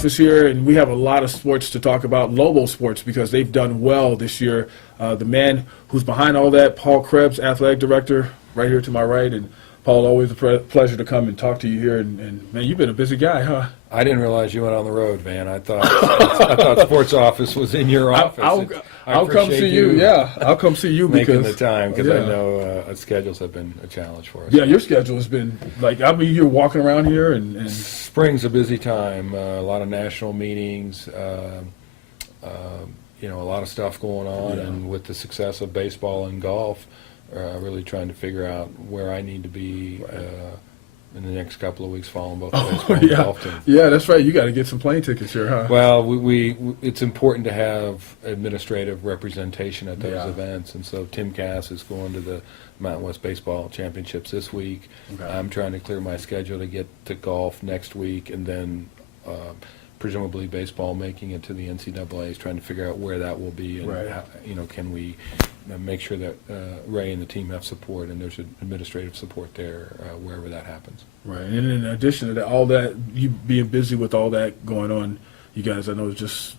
office here, and we have a lot of sports to talk about, Lobo sports, because they've done well this year. The man who's behind all that, Paul Krebs, athletic director, right here to my right. And Paul, always a pleasure to come and talk to you here. And man, you've been a busy guy, huh? I didn't realize you went on the road, man. I thought sports office was in your office. I'll come see you. Yeah, I'll come see you making because the time, because I know schedules have been a challenge for us. Yeah, your schedule has been like, I mean, you're walking around here and spring's a busy time. A lot of national meetings. A lot of stuff going on, and with the success of baseball and golf, really trying to figure out where I need to be. In the next couple of weeks following both the baseball and golf team. Yeah, that's right. You got to get some plane tickets here, huh? Well, it's important to have administrative representation at those events, and so Tim Cass is going to the Mountain West Baseball Championships this week. Okay. I'm trying to clear my schedule to get to golf next week, and then presumably baseball making it to the NCAA is trying to figure out where that will be, and how, can we make sure that Ray and the team have support, and there's administrative support there wherever that happens. Right, and in addition to that, all that, you being busy with all that going on, you guys, I know, just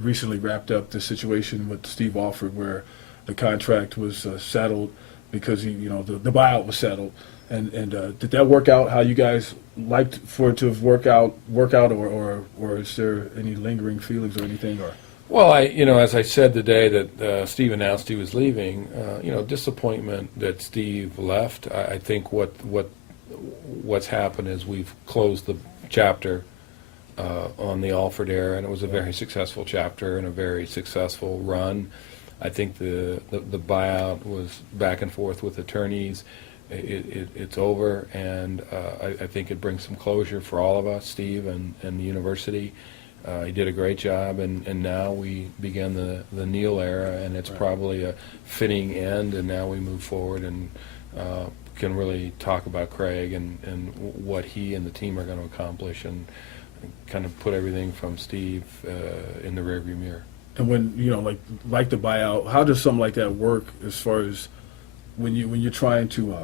recently wrapped up the situation with Steve Alford where the contract was settled because the buyout was settled. And did that work out how you guys liked for it to have work out, or is there any lingering feelings or anything? Or well, as I said the day that Steve announced he was leaving, disappointment that Steve left. I think what's happened is we've closed the chapter on the Alford era, and it was a very successful chapter and a very successful run. I think the buyout was back and forth with attorneys. It's over, and I think it brings some closure for all of us, Steve and the university. He did a great job, and now we begin the Neil era, and it's probably a fitting end, and now we move forward and can really talk about Craig and what he and the team are going to accomplish, and kind of put everything from Steve in the rearview mirror. And when, like the buyout, how does something like that work as far as when you're trying to,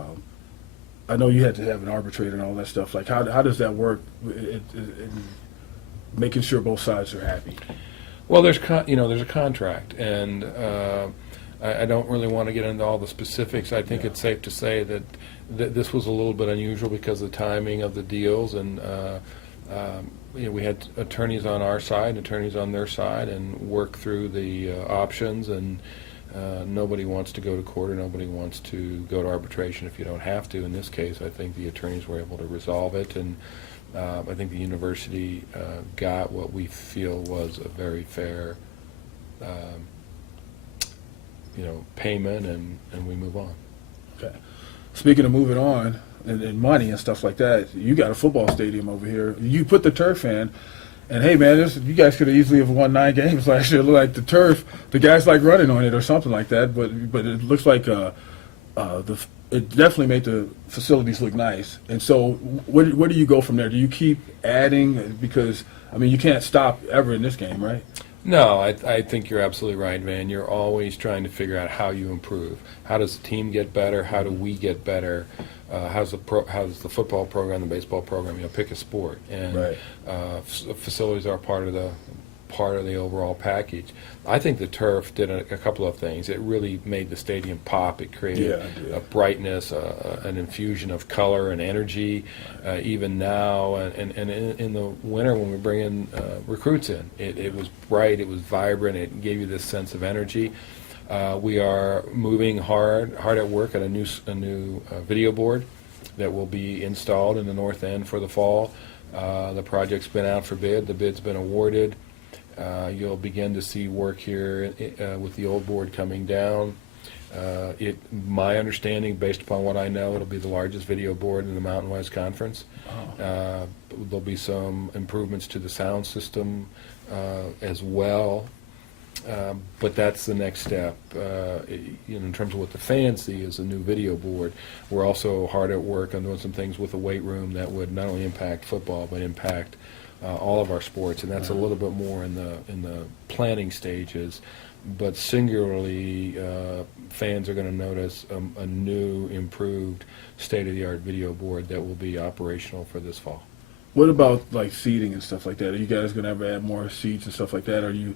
I know you had to have an arbitrator and all that stuff. Like, how does that work in making sure both sides are happy? Well, there's a contract, and I don't really want to get into all the specifics. I think it's safe to say that this was a little bit unusual because of the timing of the deals, and we had attorneys on our side, and attorneys on their side, and work through the options, and nobody wants to go to court, or nobody wants to go to arbitration if you don't have to. In this case, I think the attorneys were able to resolve it, and I think the university got what we feel was a very fair payment, and we move on. Okay. Speaking of moving on and money and stuff like that, you got a football stadium over here. You put the turf in. And hey, man, you guys could have easily have won 9 games last year. It looked like the turf, the guys like running on it or something like that. But it looks like it definitely made the facilities look nice. And so, where do you go from there? Do you keep adding? Because you can't stop ever in this game, right? No, I think you're absolutely right, man. You're always trying to figure out how you improve. How does the team get better? How do we get better? How's the football program, the baseball program? Pick a sport, and facilities are part of the overall package. I think the turf did a couple of things. It really made the stadium pop. It created a brightness, an infusion of color and energy. Even now, and in the winter when we bring in recruits in, it was bright, it was vibrant, it gave you this sense of energy. We are moving hard at work at a new video board that will be installed in the north end for the fall. The project's been out for bid. The bid's been awarded. You'll begin to see work here with the old board coming down. My understanding, based upon what I know, it'll be the largest video board in the Mountain West Conference. Wow. There'll be some improvements to the sound system as well. But that's the next step. In terms of what the fans see as a new video board, we're also hard at work on doing some things with the weight room that would not only impact football but impact all of our sports, and that's a little bit more in the planning stages. But singularly, fans are going to notice a new, improved, state-of-the-art video board that will be operational for this fall. What about like seating and stuff like that? Are you guys going to ever add more seats and stuff like that? Are you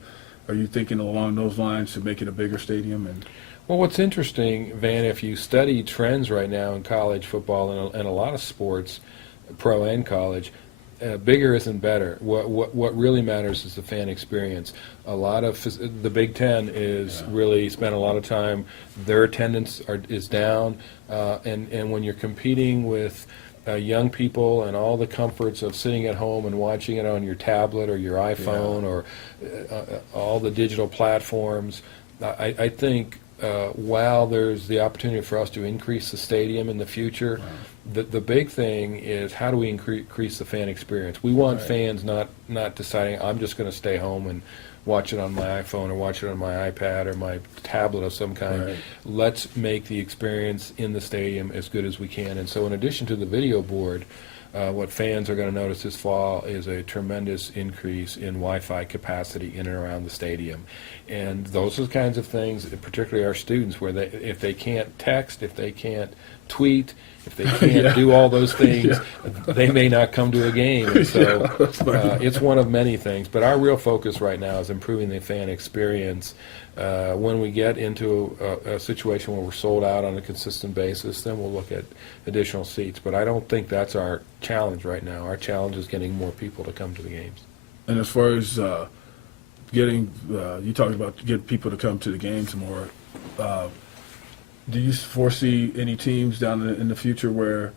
thinking along those lines to make it a bigger stadium? And Well, what's interesting, Van, if you study trends right now in college football and a lot of sports, pro and college, bigger isn't better. What really matters is the fan experience. A lot of the Big Ten is really spent a lot of time. Their attendance is down, and when you're competing with young people and all the comforts of sitting at home and watching it on your tablet or your iPhone or all the digital platforms, I think while there's the opportunity for us to increase the stadium in the future, the big thing is how do we increase the fan experience? We want fans not deciding, I'm just going to stay home and watch it on my iPhone or watch it on my iPad or my tablet of some kind. Right. Let's make the experience in the stadium as good as we can. And so in addition to the video board, what fans are going to notice this fall is a tremendous increase in Wi-Fi capacity in and around the stadium. And those are the kinds of things, particularly our students, where if they can't text, if they can't tweet, if they can't do all those things, they may not come to a game. And so it's one of many things. But our real focus right now is improving the fan experience. When we get into a situation where we're sold out on a consistent basis, then we'll look at additional seats. But I don't think that's our challenge right now. Our challenge is getting more people to come to the games. And as far as getting, you talked about getting people to come to the games more. Do you foresee any teams down in the future where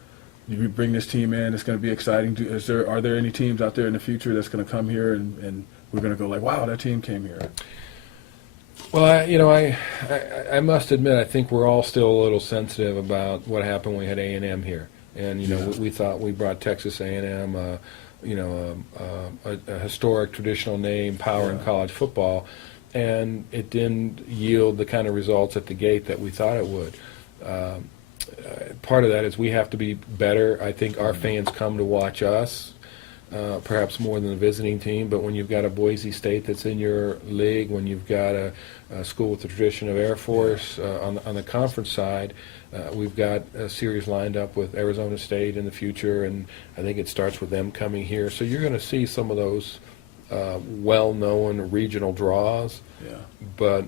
you bring this team in, it's going to be exciting? Are there any teams out there in the future that's going to come here and we're going to go like, wow, that team came here? Well, I must admit, I think we're all still a little sensitive about what happened when we had A&M here. And, we thought we brought Texas A&M, a historic traditional name, power in college football, and it didn't yield the kind of results at the gate that we thought it would. Part of that is we have to be better. I think our fans come to watch us, perhaps more than the visiting team, but when you've got a Boise State that's in your league, when you've got a school with the tradition of Air Force, on the conference side, we've got a series lined up with Arizona State in the future, and I think it starts with them coming here. So you're going to see some of those well-known regional draws, but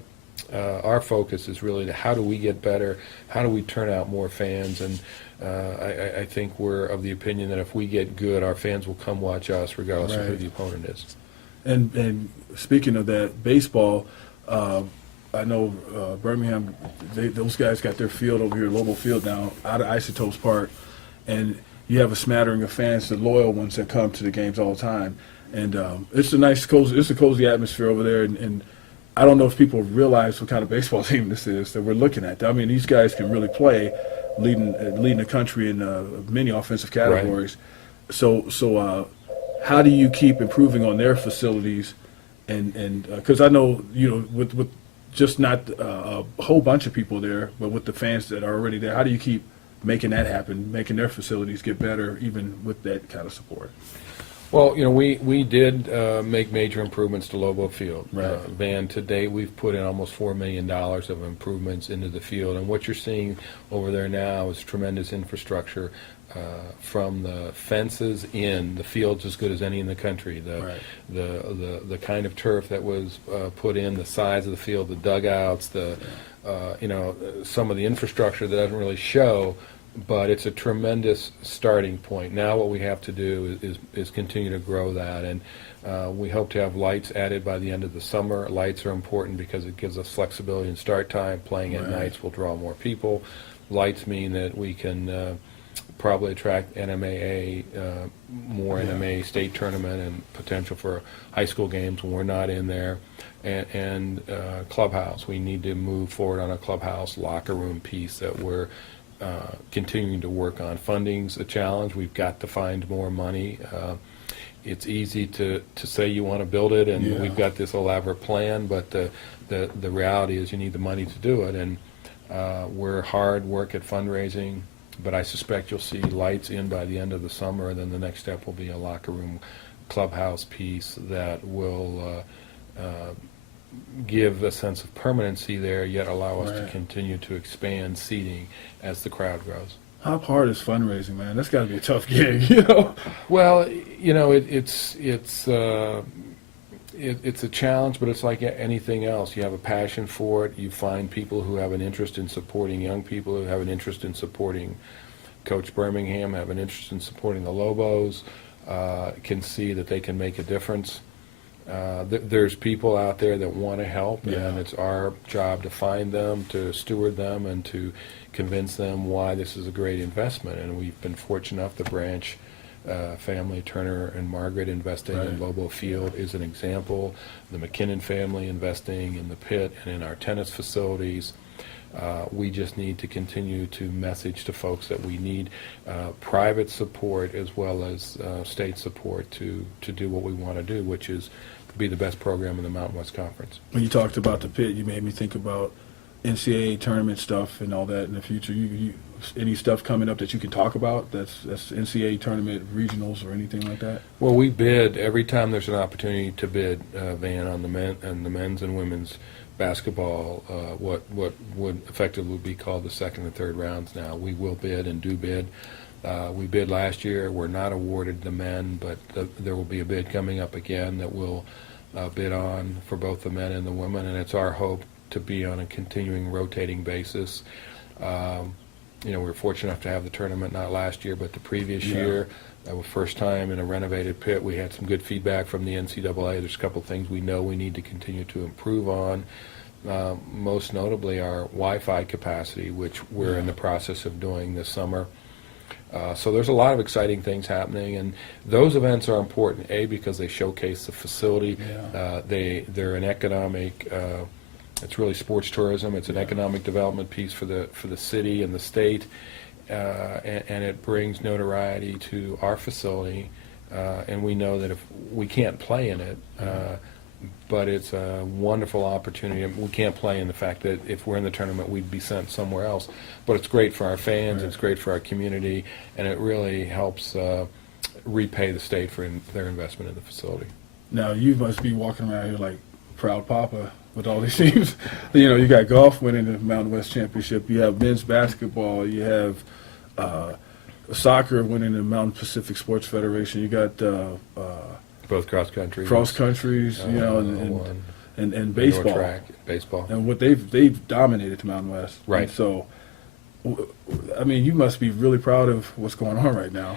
our focus is really to how do we get better, how do we turn out more fans, and I think we're of the opinion that if we get good, our fans will come watch us regardless of who the opponent is. And speaking of that, baseball, I know Birmingham, those guys got their field over here, Lobo Field now, out of Isotopes Park, and you have a smattering of fans, the loyal ones that come to the games all the time. And it's a nice, cozy atmosphere over there. And I don't know if people realize what kind of baseball team this is that we're looking at. I mean, these guys can really play, leading the country in many offensive categories. Right. So how do you keep improving on their facilities? And because I know with just not a whole bunch of people there, but with the fans that are already there, how do you keep making that happen, making their facilities get better, even with that kind of support? Well, we did make major improvements to Lobo Field. Right. Van, to date, we've put in almost $4 million of improvements into the field, and what you're seeing over there now is tremendous infrastructure from the fences in. The field's as good as any in the country. The kind of turf that was put in, the size of the field, the dugouts, some of the infrastructure that doesn't really show. But it's a tremendous starting point. Now what we have to do is continue to grow that, and we hope to have lights added by the end of the summer. Lights are important because it gives us flexibility in start time. Playing at nights will draw more people. Lights mean that we can probably attract NMAA, more NMAA state tournament and potential for high school games when we're not in there. And clubhouse. We need to move forward on a clubhouse locker room piece that we're continuing to work on. Funding's a challenge. We've got to find more money. It's easy to say you want to build it, and we've got this elaborate plan, but the reality is you need the money to do it, and we're hard work at fundraising, but I suspect you'll see lights in by the end of the summer, and then the next step will be a locker room clubhouse piece that will give a sense of permanency there, yet allow us to continue to expand seating as the crowd grows. How hard is fundraising, man? That's got to be a tough gig, you know? Well, you know, it's a challenge, but it's like anything else. You have a passion for it. You find people who have an interest in supporting young people, who have an interest in supporting Coach Birmingham, have an interest in supporting the Lobos, can see that they can make a difference. There's people out there that want to help, Yeah. and it's our job to find them, to steward them, and to convince them why this is a great investment. And we've been fortunate enough, the Branch family, Turner and Margaret, investing in Right. Lobo Field is an example. The McKinnon family investing in the pit and in our tennis facilities. We just need to continue to message to folks that we need private support as well as state support to do what we want to do, which is be the best program in the Mountain West Conference. When you talked about the pit, you made me think about NCAA tournament stuff and all that in the future. Any stuff coming up that you can talk about that's NCAA tournament regionals or anything like that? Well, we bid every time there's an opportunity to bid, Van, on the men's and women's basketball, what would effectively be called the second and third rounds now. We will bid and do bid. We bid last year. We're not awarded the men, but there will be a bid coming up again that we'll bid on for both the men and the women, and it's our hope to be on a continuing rotating basis. You know, we were fortunate enough to have the tournament not last year, but the previous year. That was first time in a renovated pit. We had some good feedback from the NCAA. There's a couple of things we know we need to continue to improve on. Most notably our Wi-Fi capacity, which we're in the process of doing this summer. So there's a lot of exciting things happening, and those events are important, A, because they showcase the facility. They're an economic, it's really sports tourism. It's an economic development piece for the city and the state. And it brings notoriety to our facility, and we know that if we can't play in it, but it's a wonderful opportunity. We can't play in the fact that if we're in the tournament, we'd be sent somewhere else. But it's great for our fans, it's great for our community, and it really helps repay the state for their investment in the facility. Now, you must be walking around here like proud papa with all these teams. You know, you got golf winning the Mountain West Championship. You have men's basketball. You have soccer winning the Mountain Pacific Sports Federation. You got Both cross country, countries, you know, and baseball. Indoor track, baseball. And what they've dominated the Mountain West. Right. And so, I mean, you must be really proud of what's going on right now.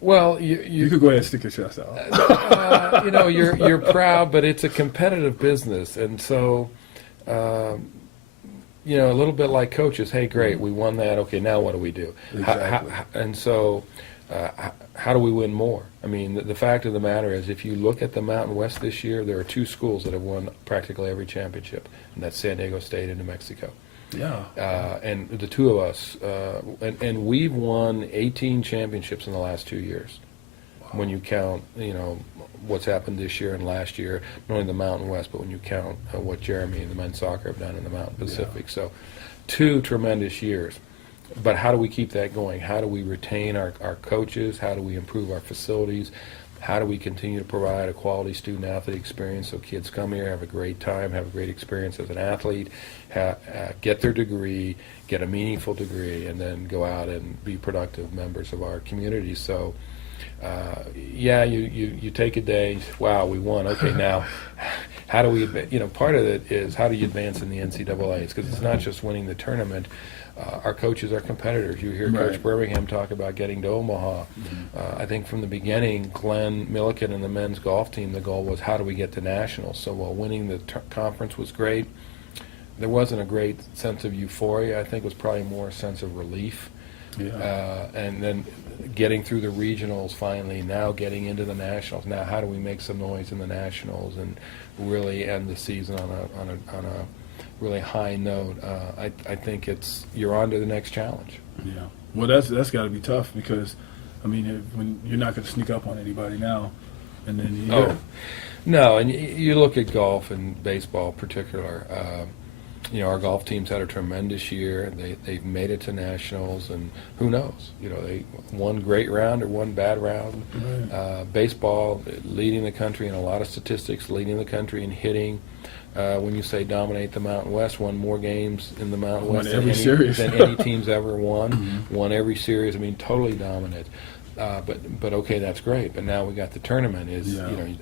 Well, You could go ahead and stick your chest out. you know, you're proud, but it's a competitive business, and so, you know, a little bit like coaches. Hey, great, we won that. Okay, now what do we do? Exactly. And so, how do we win more? I mean, the fact of the matter is, if you look at the Mountain West this year, there are two schools that have won practically every championship, and that's San Diego State and New Mexico. Yeah. And the two of us, and we've won 18 championships in the last 2 years. When you count, you know, what's happened this year and last year, not only the Mountain West, but when you count what Jeremy and the men's soccer have done in the Mountain Pacific. So 2 tremendous years. But how do we keep that going? How do we retain our coaches? How do we improve our facilities? How do we continue to provide a quality student-athlete experience so kids come here, have a great time, have a great experience as an athlete, get their degree, get a meaningful degree, and then go out and be productive members of our community? So, yeah, you take a day, wow, we won. Okay, now, how do we, you know, part of it is how do you advance in the NCAAs? Because it's not just winning the tournament. Our coaches are competitors. You hear Coach Birmingham talk about getting to Omaha. I think from the beginning, Glenn Milliken and the men's golf team, the goal was how do we get to nationals? So while winning the conference was great, there wasn't a great sense of euphoria. I think it was probably more a sense of relief. And then getting through the regionals finally, now getting into the nationals. Now how do we make some noise in the nationals and really end the season on a really high note? I think you're on to the next challenge. Yeah. Well, that's got to be tough because, I mean, when you're not going to sneak up on anybody now, and then no, and you look at golf and baseball in particular. You know, our golf team's had a tremendous year. They've made it to nationals, and who knows? You know, they one great round or one bad round. Right. Baseball leading the country in a lot of statistics, leading the country in hitting. When you say dominate the Mountain West, won more games in the Mountain Won West every series. than any team's ever won. Mm-hmm. Won every series. I mean, totally dominant. But okay, that's great. But now we got the tournament.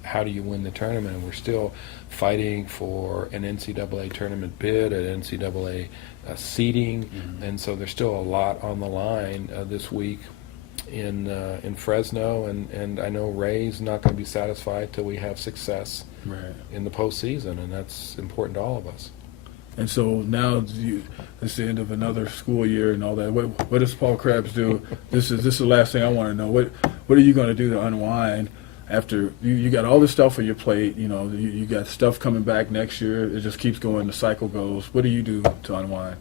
How do you win the tournament? And we're still fighting for an NCAA tournament bid, an NCAA seeding, and so there's still a lot on the line this week in Fresno. And I know Ray's not going to be satisfied till we have success in the postseason, and that's important to all of us. And so now it's the end of another school year and all that. What does Paul Krebs do? This is the last thing I want to know. What are you going to do to unwind after you got all this stuff on your plate? You got stuff coming back next year. It just keeps going. The cycle goes. What do you do to unwind?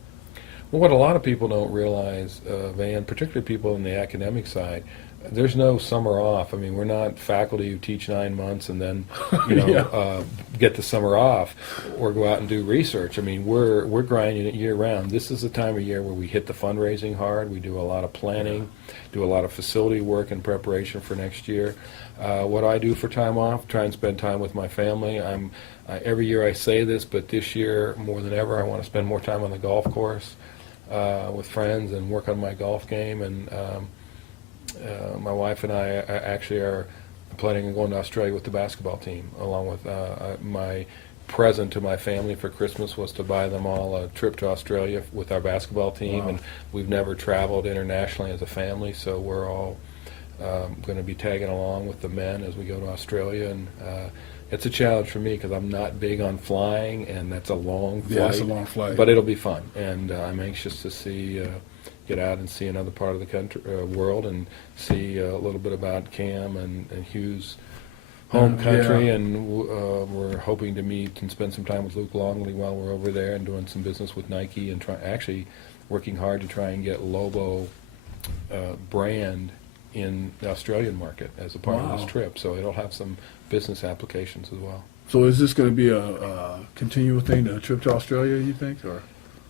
Well, what a lot of people don't realize, Van, particularly people on the academic side, there's no summer off. I mean, we're not faculty who teach 9 months and then, get the summer off or go out and do research. I mean, we're grinding it year round. This is the time of year where we hit the fundraising hard. We do a lot of planning, do a lot of facility work in preparation for next year. What do I do for time off? Try and spend time with my family. Every year I say this, but this year more than ever, I want to spend more time on the golf course with friends and work on my golf game. And my wife and I actually are planning on going to Australia with the basketball team, along with my present to my family for Christmas was to buy them all a trip to Australia with our basketball team. Wow. And we've never traveled internationally as a family, so we're all going to be tagging along with the men as we go to Australia. And it's a challenge for me because I'm not big on flying, and that's a long flight. Yeah, it's a long flight. But it'll be fun, and I'm anxious to get out and see another part of the country, world, and see a little bit about Cam and Hugh's home country. Yeah. And we're hoping to meet and spend some time with Luke Longley while we're over there, and doing some business with Nike, and actually working hard to try and get Lobo brand in the Australian market as a part of this trip. So it'll have some business applications as well. So is this going to be a continual thing, the trip to Australia, you think? Or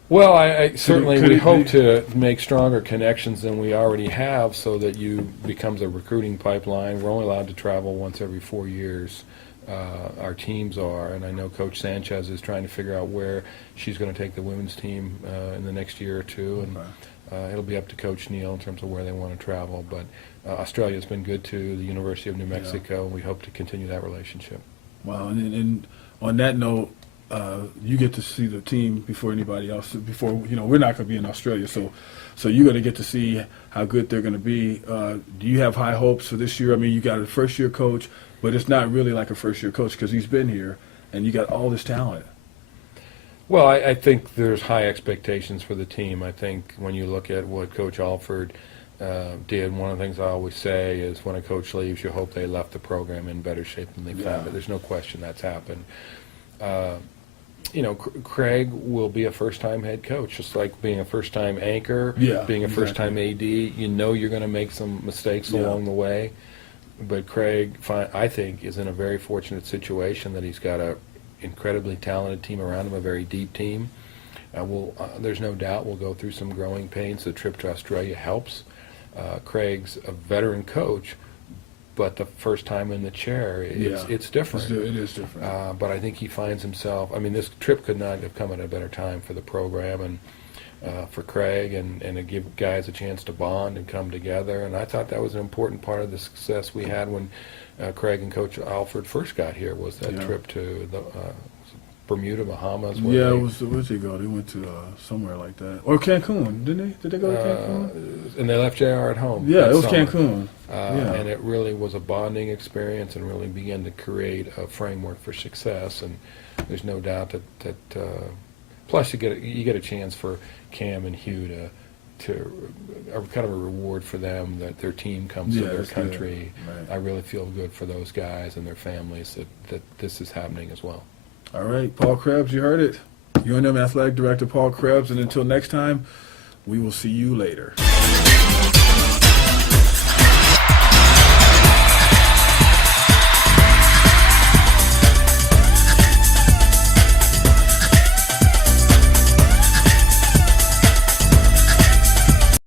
Well, I certainly could we it hope be- to make stronger connections than we already have, so that you becomes a recruiting pipeline. We're only allowed to travel once every 4 years. Our teams are, and I know Coach Sanchez is trying to figure out where she's going to take the women's team in the next year or two, and it'll be up to Coach Neal in terms of where they want to travel. But Australia's been good to the University of New Mexico, and we hope to continue that relationship. Wow, and on that note, you get to see the team before anybody else. Before we're not going to be in Australia, so you're going to get to see how good they're going to be. Do you have high hopes for this year? I mean, you got a first-year coach, but it's not really like a first-year coach because he's been here, and you got all this talent. Well, I think there's high expectations for the team. I think when you look at what Coach Alford did, one of the things I always say is when a coach leaves, you hope they left the program in better shape than they found it. There's no question that's happened. Craig will be a first-time head coach, just like being a first-time anchor, being a first-time AD. You know you're going to make some mistakes along the way. But Craig, I think, is in a very fortunate situation that he's got a incredibly talented team around him, a very deep team. There's no doubt we'll go through some growing pains. The trip to Australia helps. Craig's a veteran coach, but the first time in the chair, it's different. It is different. But I think he finds himself, I mean, this trip could not have come at a better time for the program and for Craig, and to give guys a chance to bond and come together. And I thought that was an important part of the success we had when Craig and Coach Alford first got here, was that trip to the Bermuda, Bahamas. Where'd they go? They went to somewhere like that. Or Cancun, didn't they? Did they go to Cancun? And they left JR at home. Yeah, that it was summer. Cancun. And it really was a bonding experience, and really began to create a framework for success. And there's no doubt that plus you get a chance for Cam and Hugh to kind of a reward for them that their team comes to their country. Right. I really feel good for those guys and their families that this is happening as well. All right, Paul Krebs, you heard it. UNM Athletic Director Paul Krebs, and until next time, we will see you later.